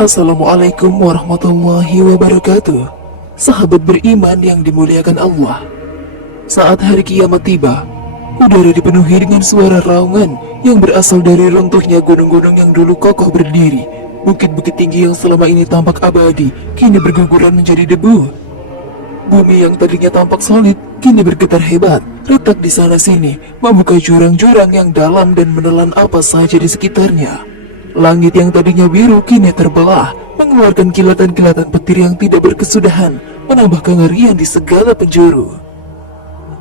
Assalamualaikum warahmatullahi wabarakatuh. Sahabat beriman yang dimuliakan Allah, saat hari kiamat tiba, udara dipenuhi dengan suara raungan yang berasal dari runtuhnya gunung-gunung yang dulu kokoh berdiri. Bukit-bukit tinggi yang selama ini tampak abadi kini berguguran menjadi debu. Bumi yang tadinya tampak solid kini bergetar hebat. Retak di sana-sini membuka jurang-jurang yang dalam dan menelan apa saja di sekitarnya. Langit yang tadinya biru kini terbelah, mengeluarkan kilatan-kilatan petir yang tidak berkesudahan, menambah kengerian di segala penjuru.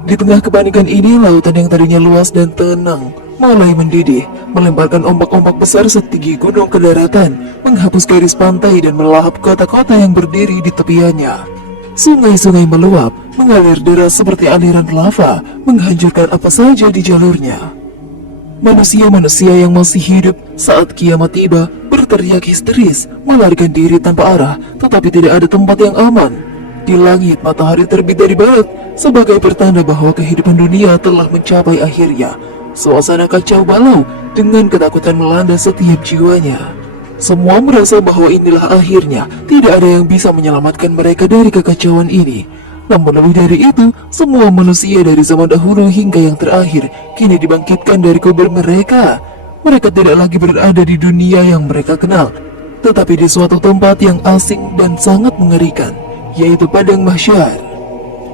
Di tengah kepanikan ini, lautan yang tadinya luas dan tenang mulai mendidih, melemparkan ombak-ombak besar setinggi gunung ke daratan, menghapus garis pantai dan melahap kota-kota yang berdiri di tepiannya. Sungai-sungai meluap, mengalir deras seperti aliran lava, menghancurkan apa saja di jalurnya. Manusia-manusia yang masih hidup saat kiamat tiba berteriak histeris, melarikan diri tanpa arah, tetapi tidak ada tempat yang aman. Di langit, matahari terbit dari barat sebagai pertanda bahwa kehidupan dunia telah mencapai akhirnya. Suasana kacau balau dengan ketakutan melanda setiap jiwanya. Semua merasa bahwa inilah akhirnya, tidak ada yang bisa menyelamatkan mereka dari kekacauan ini. Namun lebih dari itu, semua manusia dari zaman dahulu hingga yang terakhir kini dibangkitkan dari kubur mereka. Mereka tidak lagi berada di dunia yang mereka kenal, tetapi di suatu tempat yang asing dan sangat mengerikan, yaitu Padang Mahsyar.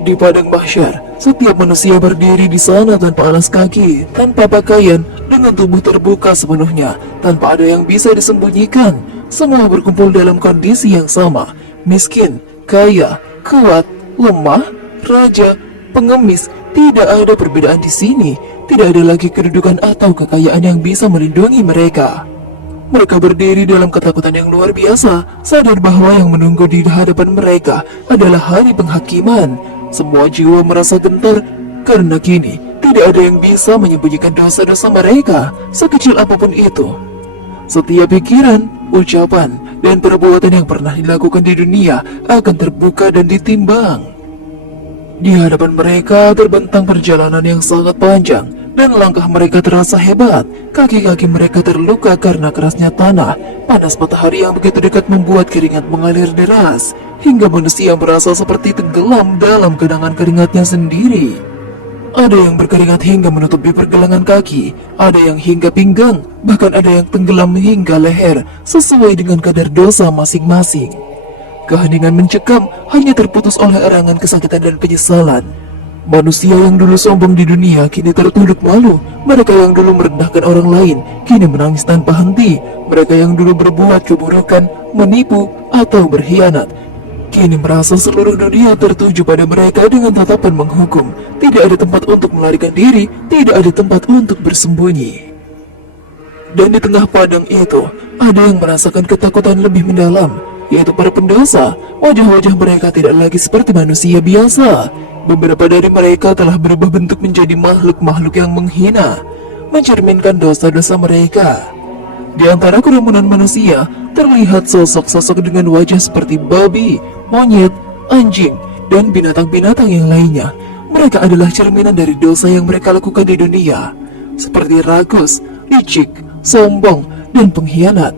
Di Padang Mahsyar, setiap manusia berdiri di sana tanpa alas kaki, tanpa pakaian, dengan tubuh terbuka sepenuhnya, tanpa ada yang bisa disembunyikan. Semua berkumpul dalam kondisi yang sama, miskin, kaya, kuat, lemah, raja, pengemis, tidak ada perbedaan di sini. Tidak ada lagi kedudukan atau kekayaan yang bisa melindungi mereka. Mereka berdiri dalam ketakutan yang luar biasa, sadar bahwa yang menunggu di hadapan mereka adalah hari penghakiman. Semua jiwa merasa gentar karena kini tidak ada yang bisa menyembunyikan dosa-dosa mereka, sekecil apapun itu. Setiap pikiran, ucapan, dan perbuatan yang pernah dilakukan di dunia akan terbuka dan ditimbang. Di hadapan mereka terbentang perjalanan yang sangat panjang, dan langkah mereka terasa hebat. Kaki-kaki mereka terluka karena kerasnya tanah. Panas matahari yang begitu dekat membuat keringat mengalir deras, hingga manusia merasa seperti tenggelam dalam genangan keringatnya sendiri. Ada yang berkeringat hingga menutupi pergelangan kaki, ada yang hingga pinggang, bahkan ada yang tenggelam hingga leher, sesuai dengan kadar dosa masing-masing. Keheningan mencekam hanya terputus oleh erangan kesakitan dan penyesalan. Manusia yang dulu sombong di dunia kini tertunduk malu. Mereka yang dulu merendahkan orang lain kini menangis tanpa henti. Mereka yang dulu berbuat keburukan, menipu, atau berkhianat kini merasa seluruh dunia tertuju pada mereka dengan tatapan menghukum. Tidak ada tempat untuk melarikan diri, tidak ada tempat untuk bersembunyi. Dan di tengah padang itu, ada yang merasakan ketakutan lebih mendalam, yaitu para pendosa. Wajah-wajah mereka tidak lagi seperti manusia biasa. Beberapa dari mereka telah berubah bentuk menjadi makhluk-makhluk yang menghina, mencerminkan dosa-dosa mereka. Di antara kerumunan manusia, terlihat sosok-sosok dengan wajah seperti babi, monyet, anjing, dan binatang-binatang yang lainnya. Mereka adalah cerminan dari dosa yang mereka lakukan di dunia, seperti rakus, licik, sombong, dan pengkhianat.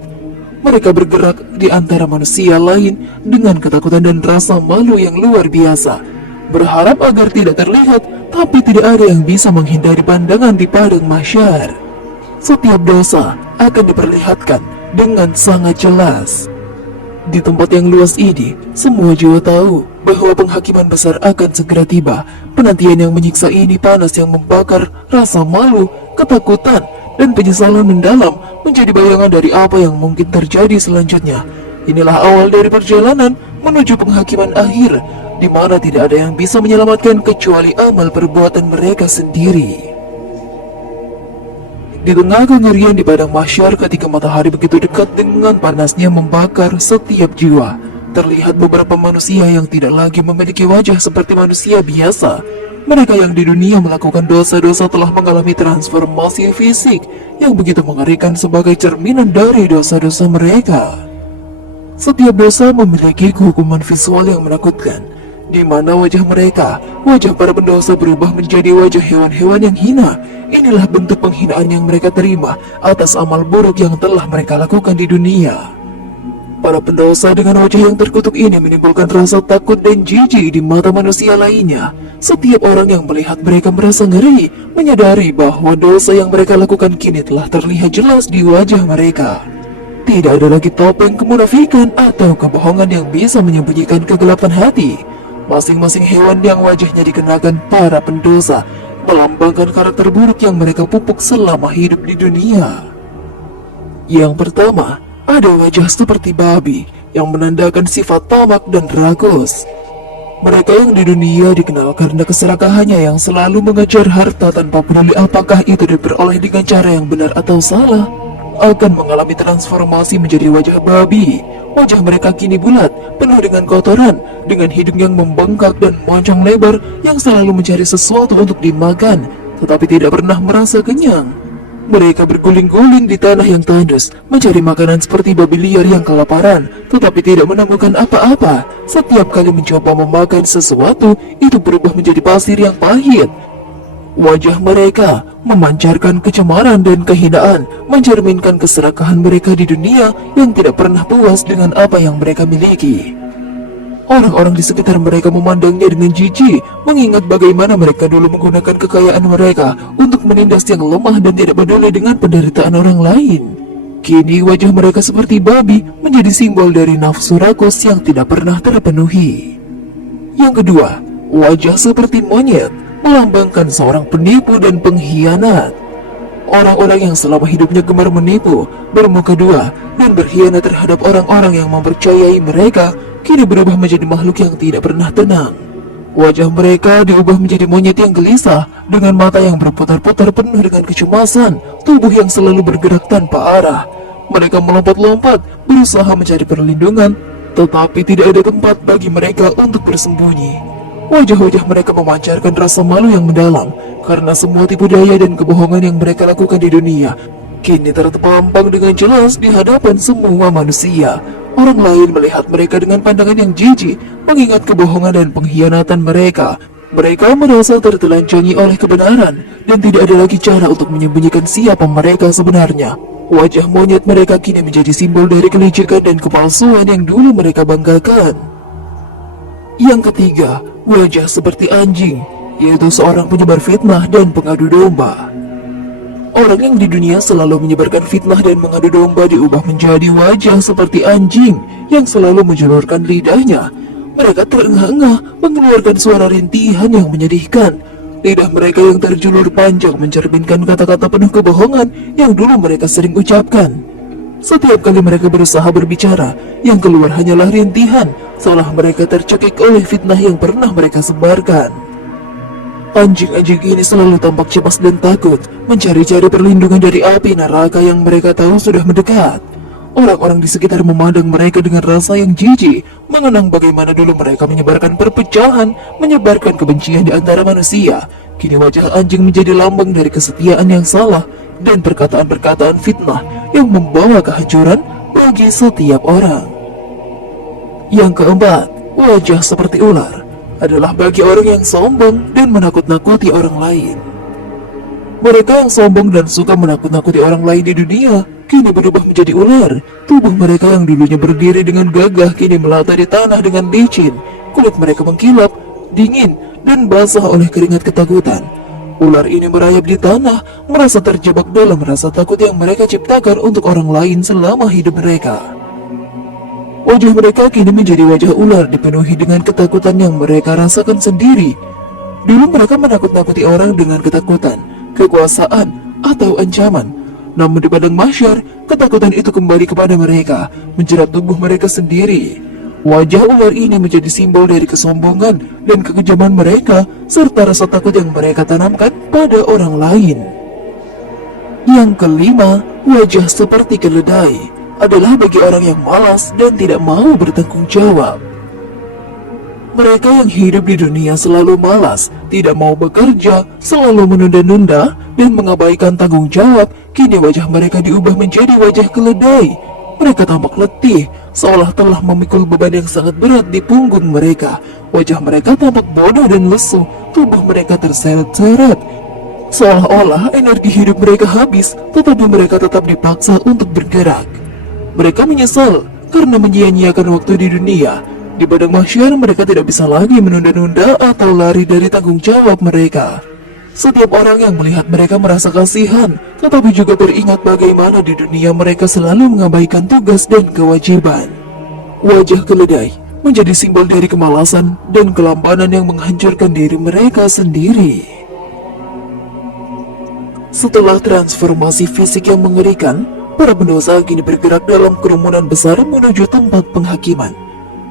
Mereka bergerak di antara manusia lain dengan ketakutan dan rasa malu yang luar biasa, berharap agar tidak terlihat, tapi tidak ada yang bisa menghindari pandangan di Padang Mahsyar. Setiap dosa akan diperlihatkan dengan sangat jelas. Di tempat yang luas ini, semua jiwa tahu bahwa penghakiman besar akan segera tiba. Penantian yang menyiksa ini panas yang membakar rasa malu, ketakutan, dan penyesalan mendalam menjadi bayangan dari apa yang mungkin terjadi selanjutnya. Inilah awal dari perjalanan menuju penghakiman akhir, di mana tidak ada yang bisa menyelamatkan kecuali amal perbuatan mereka sendiri. Di tengah kengerian di Padang Mahsyar, ketika matahari begitu dekat dengan panasnya membakar setiap jiwa, terlihat beberapa manusia yang tidak lagi memiliki wajah seperti manusia biasa. Mereka yang di dunia melakukan dosa-dosa telah mengalami transformasi fisik yang begitu mengerikan sebagai cerminan dari dosa-dosa mereka. Setiap dosa memiliki hukuman visual yang menakutkan, di mana wajah mereka, wajah para pendosa berubah menjadi wajah hewan-hewan yang hina. Inilah bentuk penghinaan yang mereka terima atas amal buruk yang telah mereka lakukan di dunia. Para pendosa dengan wajah yang terkutuk ini menimbulkan rasa takut dan jijik di mata manusia lainnya. Setiap orang yang melihat mereka merasa ngeri, menyadari bahwa dosa yang mereka lakukan kini telah terlihat jelas di wajah mereka. Tidak ada lagi topeng kemunafikan atau kebohongan yang bisa menyembunyikan kegelapan hati. Masing-masing hewan yang wajahnya dikenakan para pendosa melambangkan karakter buruk yang mereka pupuk selama hidup di dunia. Yang pertama, ada wajah seperti babi yang menandakan sifat tamak dan rakus. Mereka yang di dunia dikenal karena keserakahannya yang selalu mengejar harta tanpa peduli apakah itu diperoleh dengan cara yang benar atau salah, akan mengalami transformasi menjadi wajah babi. Wajah mereka kini bulat, penuh dengan kotoran, dengan hidung yang membengkak dan moncong lebar yang selalu mencari sesuatu untuk dimakan, tetapi tidak pernah merasa kenyang. Mereka berguling-guling di tanah yang tandus, mencari makanan seperti babi liar yang kelaparan, tetapi tidak menemukan apa-apa. Setiap kali mencoba memakan sesuatu, itu berubah menjadi pasir yang pahit. Wajah mereka memancarkan kecemaran dan kehinaan, mencerminkan keserakahan mereka di dunia yang tidak pernah puas dengan apa yang mereka miliki. Orang-orang di sekitar mereka memandangnya dengan jijik, mengingat bagaimana mereka dulu menggunakan kekayaan mereka untuk menindas yang lemah dan tidak peduli dengan penderitaan orang lain. Kini wajah mereka seperti babi, menjadi simbol dari nafsu rakus yang tidak pernah terpenuhi. Yang kedua, wajah seperti monyet, melambangkan seorang penipu dan pengkhianat. Orang-orang yang selama hidupnya gemar menipu, bermuka dua, dan berkhianat terhadap orang-orang yang mempercayai mereka, kini berubah menjadi makhluk yang tidak pernah tenang. Wajah mereka diubah menjadi monyet yang gelisah, dengan mata yang berputar-putar penuh dengan kecemasan, tubuh yang selalu bergerak tanpa arah. Mereka melompat-lompat, berusaha mencari perlindungan, tetapi tidak ada tempat bagi mereka untuk bersembunyi. Wajah-wajah mereka memancarkan rasa malu yang mendalam, karena semua tipu daya dan kebohongan yang mereka lakukan di dunia kini terpampang dengan jelas di hadapan semua manusia. Orang lain melihat mereka dengan pandangan yang jijik, mengingat kebohongan dan pengkhianatan mereka. Mereka merasa tertelanjangi oleh kebenaran, dan tidak ada lagi cara untuk menyembunyikan siapa mereka sebenarnya. Wajah monyet mereka kini menjadi simbol dari kelicikan dan kepalsuan yang dulu mereka banggakan. Yang ketiga, wajah seperti anjing, yaitu seorang penyebar fitnah dan pengadu domba. Orang yang di dunia selalu menyebarkan fitnah dan mengadu domba diubah menjadi wajah seperti anjing yang selalu menjulurkan lidahnya. Mereka terengah-engah mengeluarkan suara rintihan yang menyedihkan. Lidah mereka yang terjulur panjang mencerminkan kata-kata penuh kebohongan yang dulu mereka sering ucapkan. Setiap kali mereka berusaha berbicara, yang keluar hanyalah rintihan, seolah mereka tercekik oleh fitnah yang pernah mereka sebarkan. Anjing-anjing ini selalu tampak cemas dan takut, mencari-cari perlindungan dari api neraka yang mereka tahu sudah mendekat. Orang-orang di sekitar memandang mereka dengan rasa yang jijik, mengenang bagaimana dulu mereka menyebarkan perpecahan, menyebarkan kebencian di antara manusia. Kini wajah anjing menjadi lambang dari kesetiaan yang salah dan perkataan-perkataan fitnah yang membawa kehancuran bagi setiap orang. Yang keempat, wajah seperti ular adalah bagi orang yang sombong dan menakut-nakuti orang lain. Mereka yang sombong dan suka menakut-nakuti orang lain di dunia kini berubah menjadi ular. Tubuh mereka yang dulunya berdiri dengan gagah kini melata di tanah dengan licin. Kulit mereka mengkilap, dingin, dan basah oleh keringat ketakutan. Ular ini merayap di tanah, merasa terjebak dalam rasa takut yang mereka ciptakan untuk orang lain selama hidup mereka. Wajah mereka kini menjadi wajah ular dipenuhi dengan ketakutan yang mereka rasakan sendiri. Dulu mereka menakut-nakuti orang dengan ketakutan, kekuasaan, atau ancaman. Namun di padang mahsyar, ketakutan itu kembali kepada mereka, menjerat tubuh mereka sendiri. Wajah ular ini menjadi simbol dari kesombongan dan kekejaman mereka, serta rasa takut yang mereka tanamkan pada orang lain. Yang kelima, wajah seperti keledai adalah bagi orang yang malas dan tidak mau bertanggung jawab. Mereka yang hidup di dunia selalu malas, tidak mau bekerja, selalu menunda-nunda, dan mengabaikan tanggung jawab, kini wajah mereka diubah menjadi wajah keledai. Mereka tampak letih, seolah telah memikul beban yang sangat berat di punggung mereka. Wajah mereka tampak bodoh dan lesu, tubuh mereka terseret-seret, seolah-olah energi hidup mereka habis, tetapi mereka tetap dipaksa untuk bergerak. Mereka menyesal karena menyia-nyiakan waktu di dunia. Di padang mahsyar mereka tidak bisa lagi menunda-nunda atau lari dari tanggung jawab mereka. Setiap orang yang melihat mereka merasa kasihan, tetapi juga teringat bagaimana di dunia mereka selalu mengabaikan tugas dan kewajiban. Wajah keledai menjadi simbol dari kemalasan dan kelampanan yang menghancurkan diri mereka sendiri. Setelah transformasi fisik yang mengerikan, para pendosa kini bergerak dalam kerumunan besar menuju tempat penghakiman.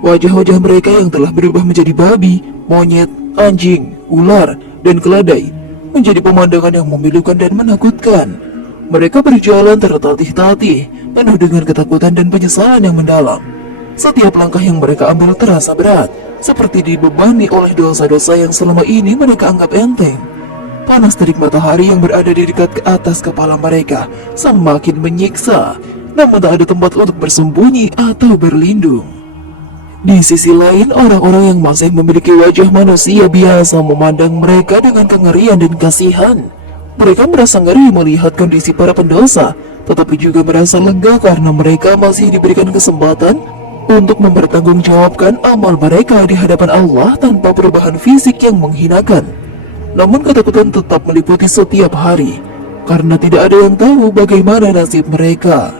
Wajah-wajah mereka yang telah berubah menjadi babi, monyet, anjing, ular, dan keledai menjadi pemandangan yang memilukan dan menakutkan. Mereka berjalan tertatih-tatih, penuh dengan ketakutan dan penyesalan yang mendalam. Setiap langkah yang mereka ambil terasa berat, seperti dibebani oleh dosa-dosa yang selama ini mereka anggap enteng. Panas terik matahari yang berada di dekat ke atas kepala mereka semakin menyiksa, namun tak ada tempat untuk bersembunyi atau berlindung. Di sisi lain, orang-orang yang masih memiliki wajah manusia biasa memandang mereka dengan kengerian dan kasihan. Mereka merasa ngeri melihat kondisi para pendosa, tetapi juga merasa lega karena mereka masih diberikan kesempatan untuk mempertanggungjawabkan amal mereka di hadapan Allah tanpa perubahan fisik yang menghinakan. Namun ketakutan tetap meliputi setiap hari, karena tidak ada yang tahu bagaimana nasib mereka.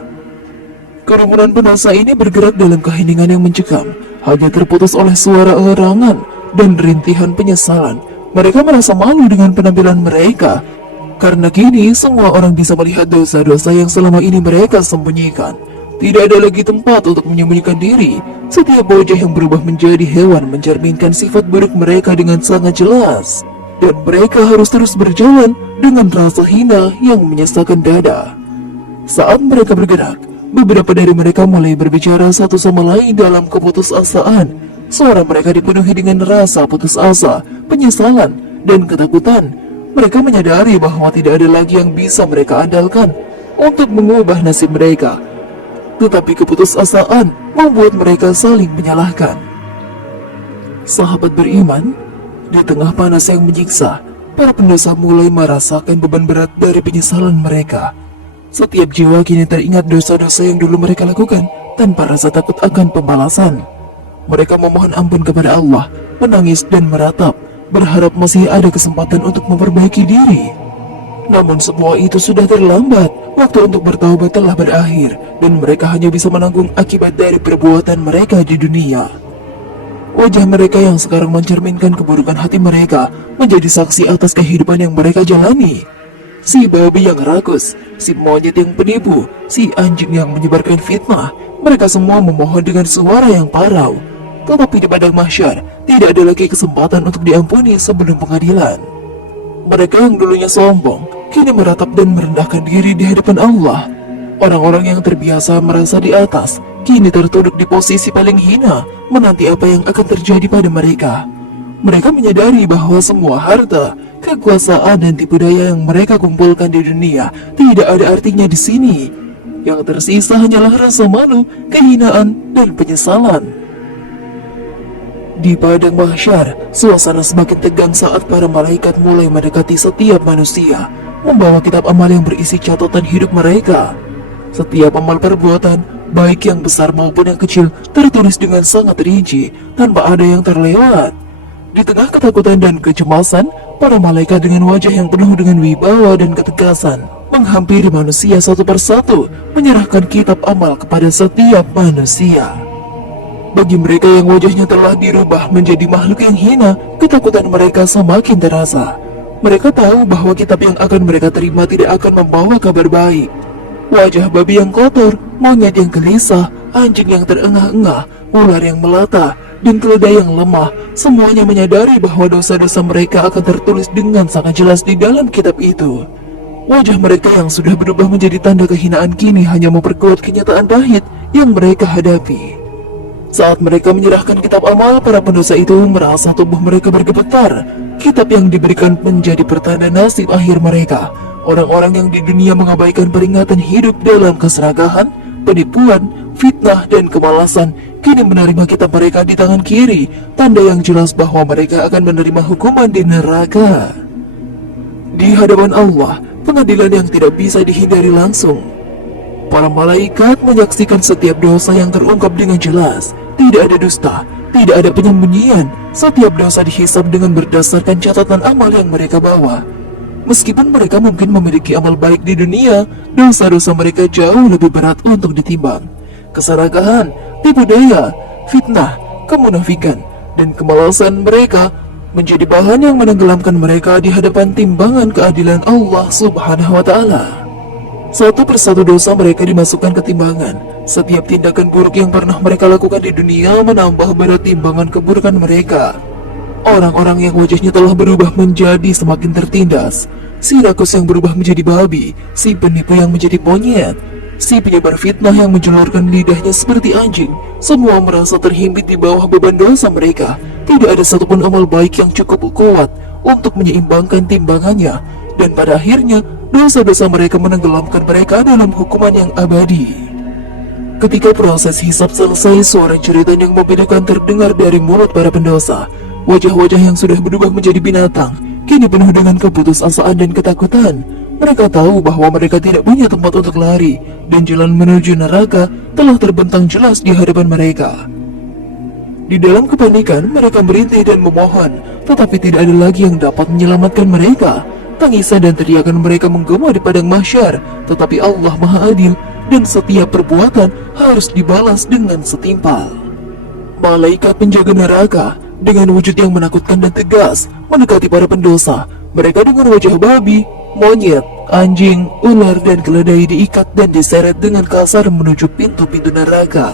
Kerumunan pendosa ini bergerak dalam keheningan yang mencekam, hanya terputus oleh suara erangan dan rintihan penyesalan. Mereka merasa malu dengan penampilan mereka, karena kini semua orang bisa melihat dosa-dosa yang selama ini mereka sembunyikan. Tidak ada lagi tempat untuk menyembunyikan diri. Setiap wajah yang berubah menjadi hewan mencerminkan sifat buruk mereka dengan sangat jelas. Dan mereka harus terus berjalan dengan rasa hina yang menyesakan dada. Saat mereka bergerak, beberapa dari mereka mulai berbicara satu sama lain dalam keputusasaan. Suara mereka dipenuhi dengan rasa putus asa, penyesalan, dan ketakutan. Mereka menyadari bahwa tidak ada lagi yang bisa mereka andalkan untuk mengubah nasib mereka. Tetapi keputusasaan membuat mereka saling menyalahkan. Sahabat beriman, di tengah panas yang menyiksa, para pendosa mulai merasakan beban berat dari penyesalan mereka. Setiap jiwa kini teringat dosa-dosa yang dulu mereka lakukan tanpa rasa takut akan pembalasan. Mereka memohon ampun kepada Allah, menangis dan meratap, berharap masih ada kesempatan untuk memperbaiki diri. Namun semua itu sudah terlambat. Waktu untuk bertaubat telah berakhir, dan mereka hanya bisa menanggung akibat dari perbuatan mereka di dunia. Wajah mereka yang sekarang mencerminkan keburukan hati mereka menjadi saksi atas kehidupan yang mereka jalani. Si babi yang rakus, si monyet yang penipu, si anjing yang menyebarkan fitnah, mereka semua memohon dengan suara yang parau. Tetapi di padang mahsyar, tidak ada lagi kesempatan untuk diampuni sebelum pengadilan. Mereka yang dulunya sombong, kini meratap dan merendahkan diri di hadapan Allah. Orang-orang yang terbiasa merasa di atas, kini tertunduk di posisi paling hina, menanti apa yang akan terjadi pada mereka. Mereka menyadari bahwa semua harta, kekuasaan dan tipu daya yang mereka kumpulkan di dunia tidak ada artinya di sini. Yang tersisa hanyalah rasa malu, kehinaan, dan penyesalan. Di padang mahsyar, suasana semakin tegang saat para malaikat mulai mendekati setiap manusia, membawa kitab amal yang berisi catatan hidup mereka. Setiap amal perbuatan, baik yang besar maupun yang kecil, tertulis dengan sangat rinci, tanpa ada yang terlewat. Di tengah ketakutan dan kecemasan, para malaikat dengan wajah yang penuh dengan wibawa dan ketegasan menghampiri manusia satu persatu, menyerahkan kitab amal kepada setiap manusia. Bagi mereka yang wajahnya telah dirubah menjadi makhluk yang hina, ketakutan mereka semakin terasa. Mereka tahu bahwa kitab yang akan mereka terima tidak akan membawa kabar baik. Wajah babi yang kotor, monyet yang gelisah, anjing yang terengah-engah, ular yang melata, dan keledai yang lemah, semuanya menyadari bahwa dosa-dosa mereka akan tertulis dengan sangat jelas di dalam kitab itu. Wajah mereka yang sudah berubah menjadi tanda kehinaan kini hanya memperkuat kenyataan pahit yang mereka hadapi. Saat mereka menyerahkan kitab amal, para pendosa itu merasa tubuh mereka bergemetar. Kitab yang diberikan menjadi pertanda nasib akhir mereka. Orang-orang yang di dunia mengabaikan peringatan hidup dalam keserakahan, penipuan, fitnah, dan kemalasan, kini menerima kitab mereka di tangan kiri, tanda yang jelas bahwa mereka akan menerima hukuman di neraka. Di hadapan Allah, pengadilan yang tidak bisa dihindari langsung. Para malaikat menyaksikan setiap dosa yang terungkap dengan jelas. Tidak ada dusta, tidak ada penyembunyian. Setiap dosa dihisab dengan berdasarkan catatan amal yang mereka bawa. Meskipun mereka mungkin memiliki amal baik di dunia, dosa-dosa mereka jauh lebih berat untuk ditimbang. Keserakahan, tipu daya, fitnah, kemunafikan, dan kemalasan mereka menjadi bahan yang menenggelamkan mereka di hadapan timbangan keadilan Allah Subhanahu wa Ta'ala. Satu persatu dosa mereka dimasukkan ke timbangan. Setiap tindakan buruk yang pernah mereka lakukan di dunia menambah berat timbangan keburukan mereka. Orang-orang yang wajahnya telah berubah menjadi semakin tertindas, si rakus yang berubah menjadi babi, si penipu yang menjadi monyet, si penyebar fitnah yang menjulurkan lidahnya seperti anjing, semua merasa terhimpit di bawah beban dosa mereka. Tidak ada satupun amal baik yang cukup kuat untuk menyeimbangkan timbangannya, dan pada akhirnya dosa-dosa mereka menenggelamkan mereka dalam hukuman yang abadi. Ketika proses hisab selesai, suara jeritan yang membedakan terdengar dari mulut para pendosa. Wajah-wajah yang sudah berubah menjadi binatang kini penuh dengan keputusasaan dan ketakutan. Mereka tahu bahwa mereka tidak punya tempat untuk lari, dan jalan menuju neraka telah terbentang jelas di hadapan mereka. Di dalam kepanikan, mereka merintih dan memohon, tetapi tidak ada lagi yang dapat menyelamatkan mereka. Tangisan dan teriakan mereka menggema di padang mahsyar, tetapi Allah Maha Adil, dan setiap perbuatan harus dibalas dengan setimpal. Malaikat penjaga neraka dengan wujud yang menakutkan dan tegas mendekati para pendosa. Mereka dengan wajah babi, monyet, anjing, ular, dan keledai diikat dan diseret dengan kasar menuju pintu-pintu neraka.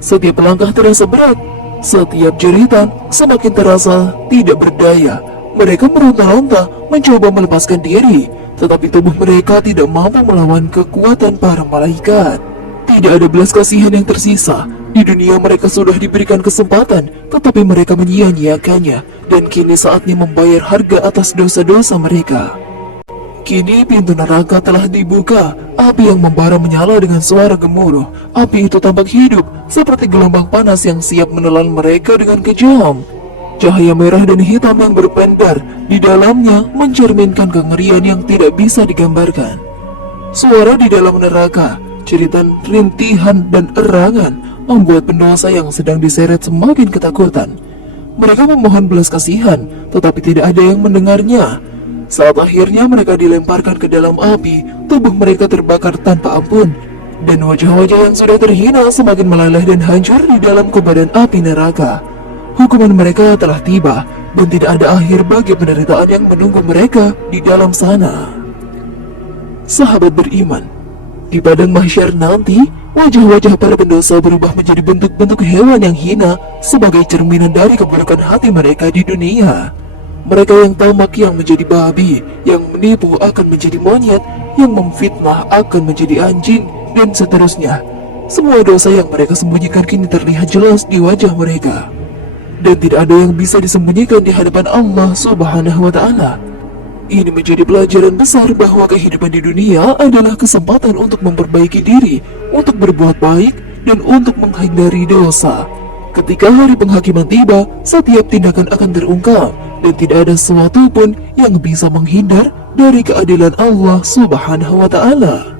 Setiap langkah terasa berat, setiap jeritan semakin terasa tidak berdaya. Mereka meronta-ronta mencoba melepaskan diri, tetapi tubuh mereka tidak mampu melawan kekuatan para malaikat. Tidak ada belas kasihan yang tersisa. Di dunia mereka sudah diberikan kesempatan, tetapi mereka menyia-nyiakannya, dan kini saatnya membayar harga atas dosa-dosa mereka. Kini pintu neraka telah dibuka. Api yang membara menyala dengan suara gemuruh. Api itu tampak hidup, seperti gelombang panas yang siap menelan mereka dengan kejam. Cahaya merah dan hitam yang berpendar di dalamnya mencerminkan kengerian yang tidak bisa digambarkan. Suara di dalam neraka, jeritan, rintihan, dan erangan membuat pendosa yang sedang diseret semakin ketakutan. Mereka memohon belas kasihan, tetapi tidak ada yang mendengarnya. Saat akhirnya mereka dilemparkan ke dalam api, tubuh mereka terbakar tanpa ampun, dan wajah-wajah yang sudah terhina semakin meleleh dan hancur di dalam kobaran api neraka. Hukuman mereka telah tiba, dan tidak ada akhir bagi penderitaan yang menunggu mereka di dalam sana. Sahabat beriman, di padang mahsyar nanti, wajah-wajah para pendosa berubah menjadi bentuk-bentuk hewan yang hina sebagai cerminan dari keburukan hati mereka di dunia. Mereka yang tamak yang menjadi babi, yang menipu akan menjadi monyet, yang memfitnah akan menjadi anjing, dan seterusnya. Semua dosa yang mereka sembunyikan kini terlihat jelas di wajah mereka, dan tidak ada yang bisa disembunyikan di hadapan Allah Subhanahu wa Ta'ala. Ini menjadi pelajaran besar bahwa kehidupan di dunia adalah kesempatan untuk memperbaiki diri, untuk berbuat baik, dan untuk menghindari dosa. Ketika hari penghakiman tiba, setiap tindakan akan terungkap, dan tidak ada sesuatu pun yang bisa menghindar dari keadilan Allah Subhanahu wa Ta'ala.